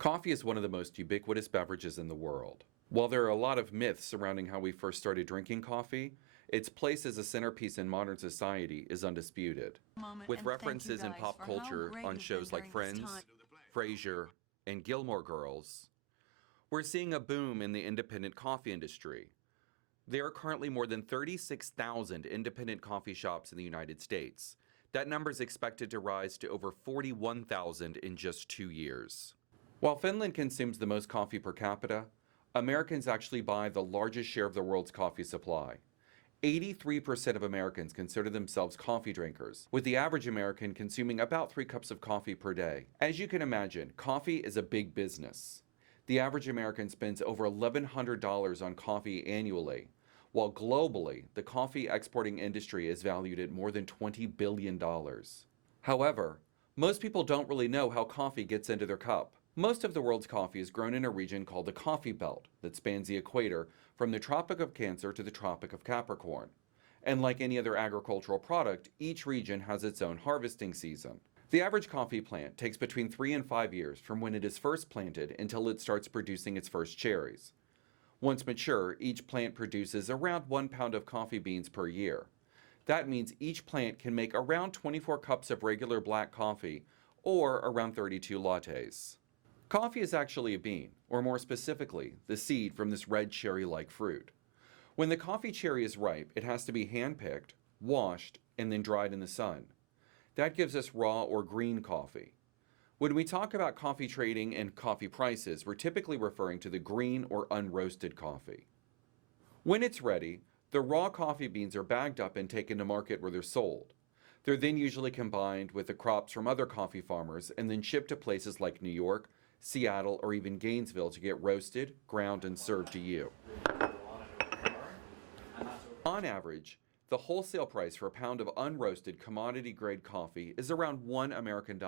Coffee is one of the most ubiquitous beverages in the world. While there are a lot of myths surrounding how we first started drinking coffee, its place as a centerpiece in modern society is undisputed. With references in pop culture on shows like Friends, Frasier, and Gilmore Girls, we're seeing a boom in the independent coffee industry. There are currently more than 36,000 independent coffee shops in the United States. That number is expected to rise to over 41,000 in just 2 years. While Finland consumes the most coffee per capita, Americans actually buy the largest share of the world's coffee supply. 83% of Americans consider themselves coffee drinkers, with the average American consuming about 3 cups of coffee per day. As you can imagine, coffee is a big business. The average American spends over $1,100 on coffee annually, while globally, the coffee exporting industry is valued at more than $20 billion. However, most people don't really know how coffee gets into their cup. Most of the world's coffee is grown in a region called the Coffee Belt that spans the equator from the Tropic of Cancer to the Tropic of Capricorn. And like any other agricultural product, each region has its own harvesting season. The average coffee plant takes between 3 and 5 years from when it is first planted until it starts producing its first cherries. Once mature, each plant produces around 1 pound of coffee beans per year. That means each plant can make around 24 cups of regular black coffee or around 32 lattes. Coffee is actually a bean, or more specifically, the seed from this red cherry-like fruit. When the coffee cherry is ripe, it has to be hand-picked, washed, and then dried in the sun. That gives us raw or green coffee. When we talk about coffee trading and coffee prices, we're typically referring to the green or unroasted coffee. When it's ready, the raw coffee beans are bagged up and taken to market where they're sold. They're then usually combined with the crops from other coffee farmers and then shipped to places like New York, Seattle, or even Gainesville to get roasted, ground, and served to you. On average, the wholesale price for a pound of unroasted commodity-grade coffee is around $1 American.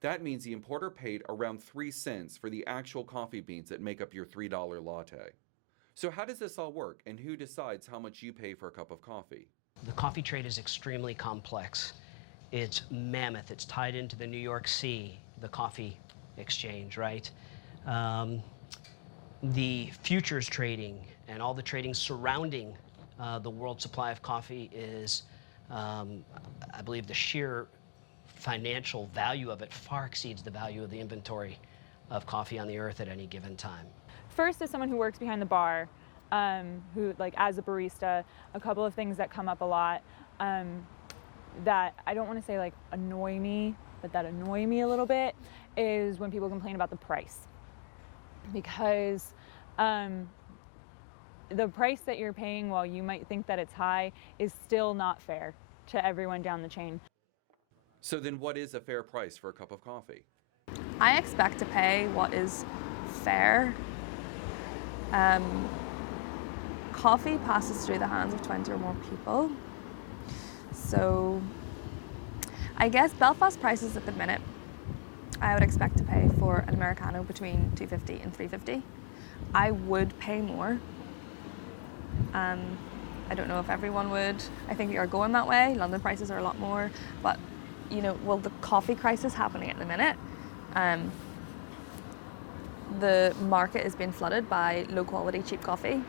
That means the importer paid around 3 cents for the actual coffee beans that make up your $3 latte. So how does this all work, and who decides how much you pay for a cup of coffee? The coffee trade is extremely complex. It's mammoth. It's tied into the New York Sea, the coffee exchange, right? The futures trading and all the trading surrounding the world supply of coffee is, I believe the sheer financial value of it far exceeds the value of the inventory of coffee on the earth at any given time. First, as someone who works behind the bar, who, like, as a barista, a couple of things that come up a lot that I don't want to say like annoy me, but that annoy me a little bit is when people complain about the price. Because the price that you're paying, while you might think that it's high, is still not fair to everyone down the chain. So then what is a fair price for a cup of coffee? I expect to pay what is fair. Coffee passes through the hands of 20 or more people. So I guess Belfast prices at the minute, I would expect to pay for an Americano between $2.50 and $3.50. I would pay more. I don't know if everyone would. I think we are going that way. London prices are a lot more. But, you know, well, the coffee crisis happening at the minute, the market is being flooded by low quality, cheap coffee.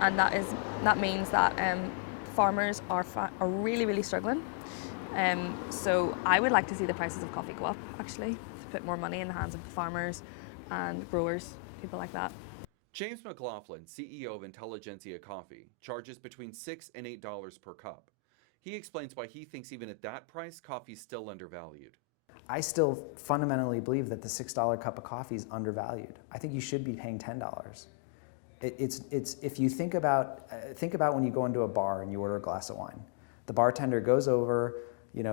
And that means that farmers are really, really struggling. So I would like to see the prices of coffee go up, actually, to put more money in the hands of the farmers and growers, people like that. James McLaughlin, CEO of Intelligentsia Coffee, charges between $6 and $8 per cup. He explains why he thinks even at that price, coffee is still undervalued. I still fundamentally believe that the $6 cup of coffee is undervalued. I think you should be paying $10. It's if you think about when you go into a bar and you order a glass of wine. The bartender goes over,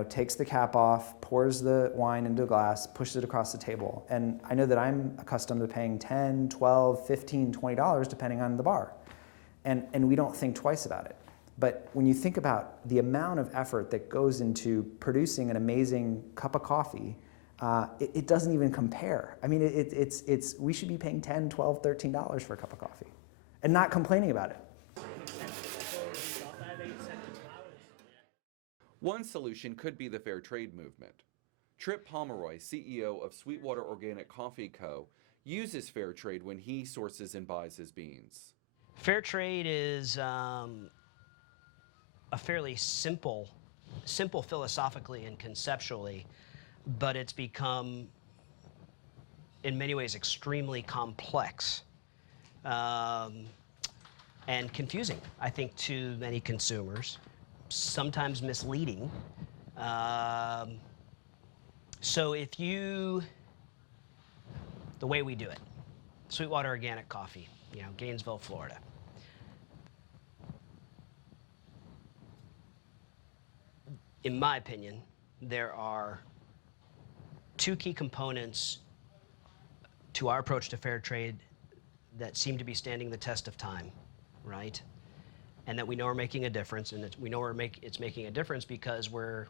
takes the cap off, pours the wine into a glass, pushes it across the table. And I know that I'm accustomed to paying $10, $12, $15, $20 depending on the bar. And we don't think twice about it. But when you think about the amount of effort that goes into producing an amazing cup of coffee, it doesn't even compare. I mean, we should be paying $10, $12, $13 for a cup of coffee and not complaining about it. One solution could be the fair trade movement. Tripp Pomeroy, CEO of Sweetwater Organic Coffee Co., uses fair trade when he sources and buys his beans. Fair trade is a fairly simple philosophically and conceptually, but it's become, in many ways, extremely complex and confusing, I think, to many consumers, sometimes misleading. So the way we do it, Sweetwater Organic Coffee, Gainesville, Florida. In my opinion, there are two key components to our approach to fair trade that seem to be standing the test of time, right? And that we know are making a difference, and we know it's making a difference because we're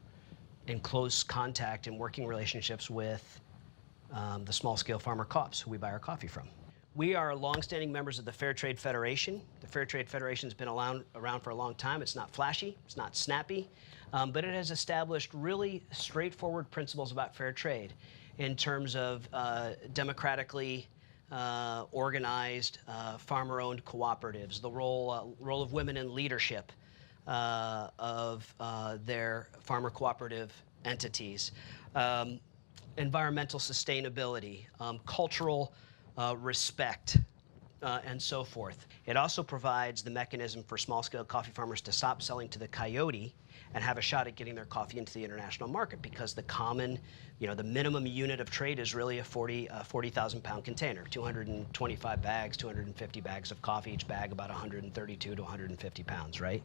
in close contact and working relationships with the small-scale farmer co-ops who we buy our coffee from. We are longstanding members of the Fair Trade Federation. The Fair Trade Federation has been around for a long time. It's not flashy, it's not snappy, but it has established really straightforward principles about fair trade in terms of democratically organized farmer-owned cooperatives, the role of women in leadership of their farmer cooperative entities, environmental sustainability, cultural respect, and so forth. It also provides the mechanism for small-scale coffee farmers to stop selling to the coyote and have a shot at getting their coffee into the international market, because the common, the minimum unit of trade is really a 40,000-pound container, 225 bags, 250 bags of coffee, each bag about 132 to 150 pounds, right?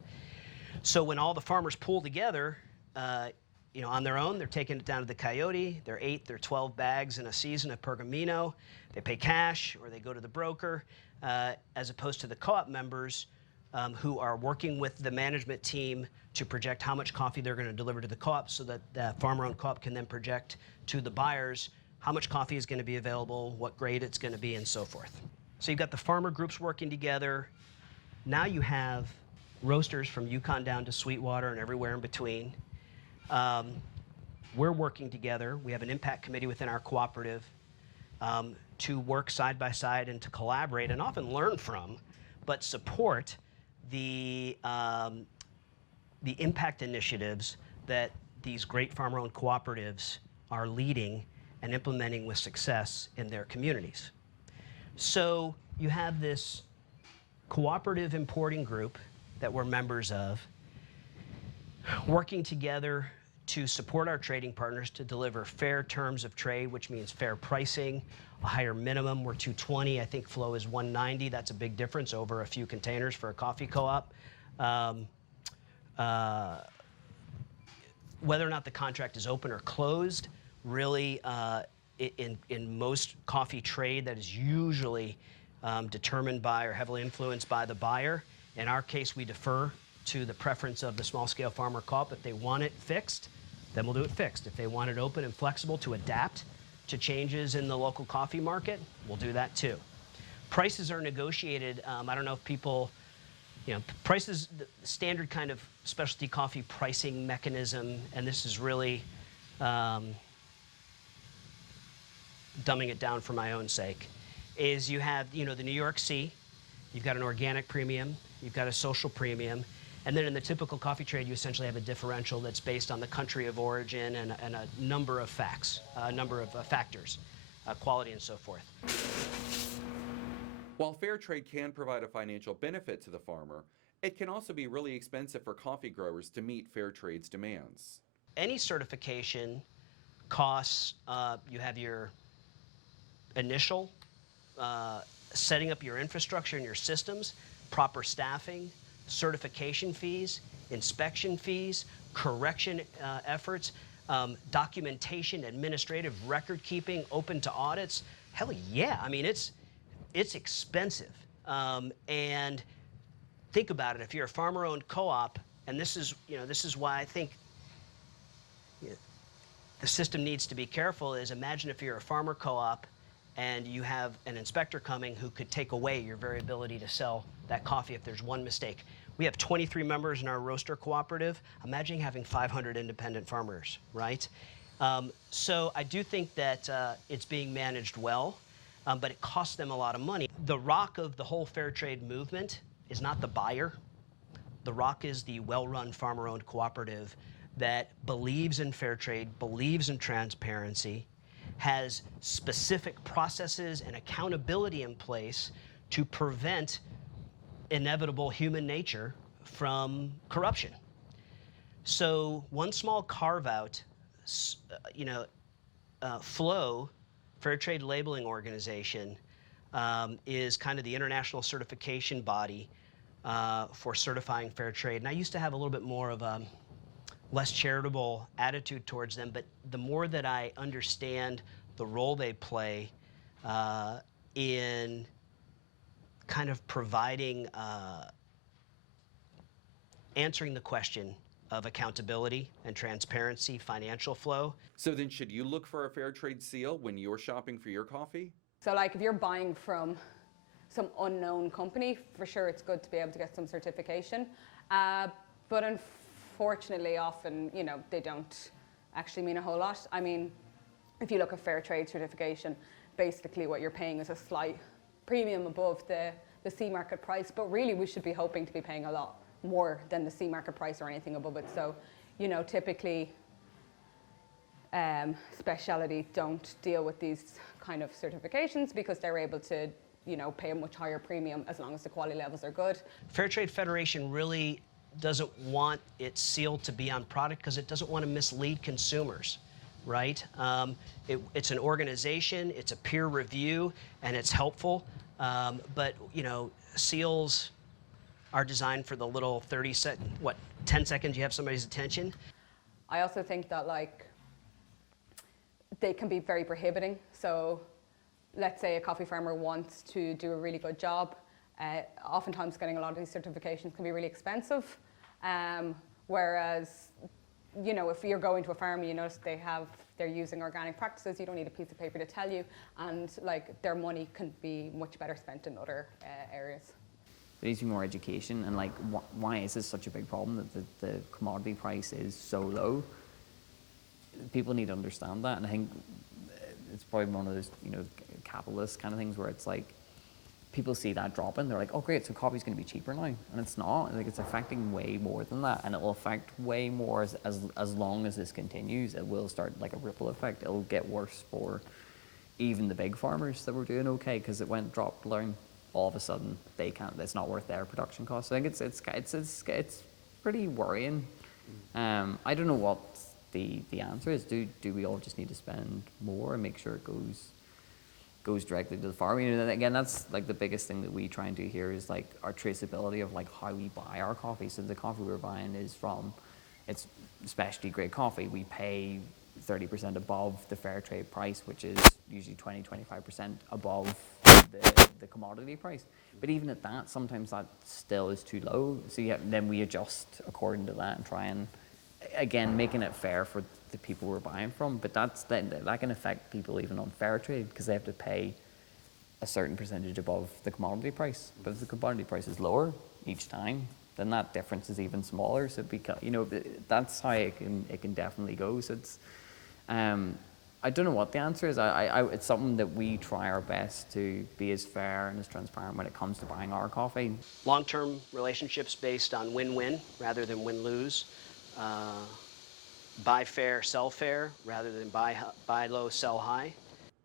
So when all the farmers pool together, on their own, they're taking it down to the coyote. They're 8, they're 12 bags in a season of Pergamino. They pay cash or they go to the broker, as opposed to the co-op members who are working with the management team to project how much coffee they're going to deliver to the co-op, so that the farmer-owned co-op can then project to the buyers how much coffee is going to be available, what grade it's going to be, and so forth. So you've got the farmer groups working together. Now you have roasters from Yukon down to Sweetwater and everywhere in between. We're working together. We have an impact committee within our cooperative to work side by side and to collaborate and often learn from, but support the impact initiatives that these great farmer-owned cooperatives are leading and implementing with success in their communities. So you have this cooperative importing group that we're members of, working together to support our trading partners to deliver fair terms of trade, which means fair pricing, a higher minimum. We're 220, I think flow is 190. That's a big difference over a few containers for a coffee co-op. Whether or not the contract is open or closed, really in most coffee trade, that is usually determined by or heavily influenced by the buyer. In our case, we defer to the preference of the small-scale farmer co-op. If they want it fixed, then we'll do it fixed. If they want it open and flexible to adapt to changes in the local coffee market, we'll do that too. Prices are negotiated. I don't know if people, prices, the standard kind of specialty coffee pricing mechanism, and this is really dumbing it down for my own sake, is you have, the New York C, you've got an organic premium, you've got a social premium, and then in the typical coffee trade, you essentially have a differential that's based on the country of origin and a number of factors, quality and so forth. While fair trade can provide a financial benefit to the farmer, it can also be really expensive for coffee growers to meet fair trade's demands. Any certification costs, you have your initial setting up your infrastructure and your systems, proper staffing, certification fees, inspection fees, correction efforts, documentation, administrative record keeping, open to audits. Hell yeah, I mean, it's expensive. And think about it, if you're a farmer-owned co-op, and this is why I think the system needs to be careful, is imagine if you're a farmer co-op and you have an inspector coming who could take away your very ability to sell that coffee if there's one mistake. We have 23 members in our roaster cooperative. Imagine having 500 independent farmers, right? So I do think that it's being managed well, but it costs them a lot of money. The rock of the whole fair trade movement is not the buyer. The rock is the well-run farmer-owned cooperative that believes in fair trade, believes in transparency, has specific processes and accountability in place to prevent inevitable human nature from corruption. So one small carve-out, FLOW, Fair Trade Labeling Organization, is kind of the international certification body for certifying fair trade. And I used to have a little bit more of a less charitable attitude towards them, but the more that I understand the role they play in kind of providing, answering the question of accountability and transparency, financial flow. So then should you look for a fair trade seal when you're shopping for your coffee? So like if you're buying from some unknown company, for sure it's good to be able to get some certification. But unfortunately, often, they don't actually mean a whole lot. I mean, if you look at fair trade certification, basically what you're paying is a slight premium above the sea market price, but really we should be hoping to be paying a lot more than the sea market price or anything above it. So, typically specialty don't deal with these kind of certifications because they're able to, pay a much higher premium as long as the quality levels are good. Fair Trade Federation really doesn't want its seal to be on product because it doesn't want to mislead consumers, right? It's an organization, it's a peer review, and it's helpful. But, seals are designed for the little 10 seconds you have somebody's attention. I also think that they can be very prohibiting. So let's say a coffee farmer wants to do a really good job. Oftentimes getting a lot of these certifications can be really expensive. Whereas, if you're going to a farm, you notice they're using organic practices, you don't need a piece of paper to tell you, and their money can be much better spent in other areas. There needs to be more education, and why is this such a big problem that the commodity price is so low? People need to understand that, and I think it's probably one of those capitalist kind of things where it's people see that dropping, they're like, oh great, so coffee's going to be cheaper now, and it's not. It's affecting way more than that, and it will affect way more as long as this continues. It will start like a ripple effect. It'll get worse for even the big farmers that were doing okay because it dropped down. All of a sudden they can't. It's not worth their production costs. I think it's pretty worrying. I don't know what the answer is. Do we all just need to spend more and make sure it goes directly to the farm? Again, that's the biggest thing that we try and do here is our traceability of how we buy our coffee. So the coffee we're buying it's specialty grade coffee. We pay 30% above the fair trade price, which is usually 20-25% above the commodity price. But even at that, sometimes that still is too low. So then we adjust according to that and try and, again, making it fair for the people we're buying from. But that can affect people even on fair trade because they have to pay a certain percentage above the commodity price. But if the commodity price is lower each time, then that difference is even smaller. So that's how it can definitely go. So it's I don't know what the answer is. It's something that we try our best to be as fair and as transparent when it comes to buying our coffee. Long-term relationships based on win-win rather than win-lose. Buy fair, sell fair rather than buy low, sell high.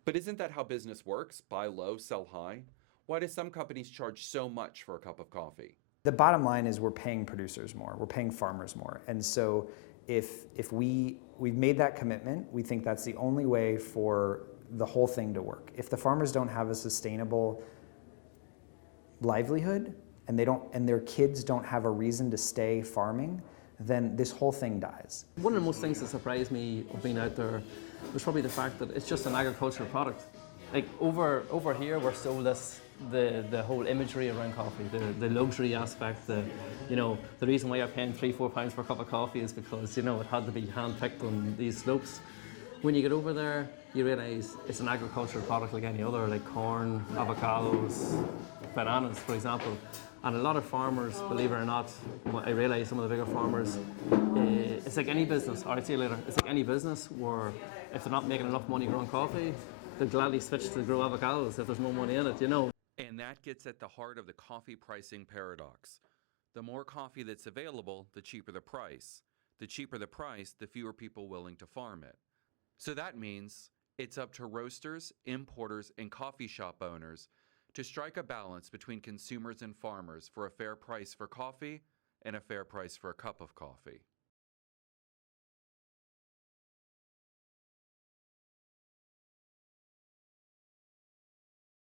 But isn't that how business works? Buy low, sell high? Why do some companies charge so much for a cup of coffee? The bottom line is we're paying producers more, we're paying farmers more. And so if we've made that commitment, we think that's the only way for the whole thing to work. If the farmers don't have a sustainable livelihood and their kids don't have a reason to stay farming, then this whole thing dies. One of the most things that surprised me of being out there was probably the fact that it's just an agricultural product. Over here we're sold the whole imagery around coffee, the luxury aspect, the reason why you're paying £3-4 for a cup of coffee is because it had to be hand-picked on these slopes. When you get over there, you realise it's an agricultural product like any other, like corn, avocados, bananas, for example. And a lot of farmers, believe it or not, I realize some of the bigger farmers, it's like any business, all right, see you later. It's like any business where if they're not making enough money growing coffee, they'll gladly switch to grow avocados if there's more money in it, you know. And that gets at the heart of the coffee pricing paradox. The more coffee that's available, the cheaper the price. The cheaper the price, the fewer people willing to farm it. So that means it's up to roasters, importers, and coffee shop owners to strike a balance between consumers and farmers for a fair price for coffee and a fair price for a cup of coffee.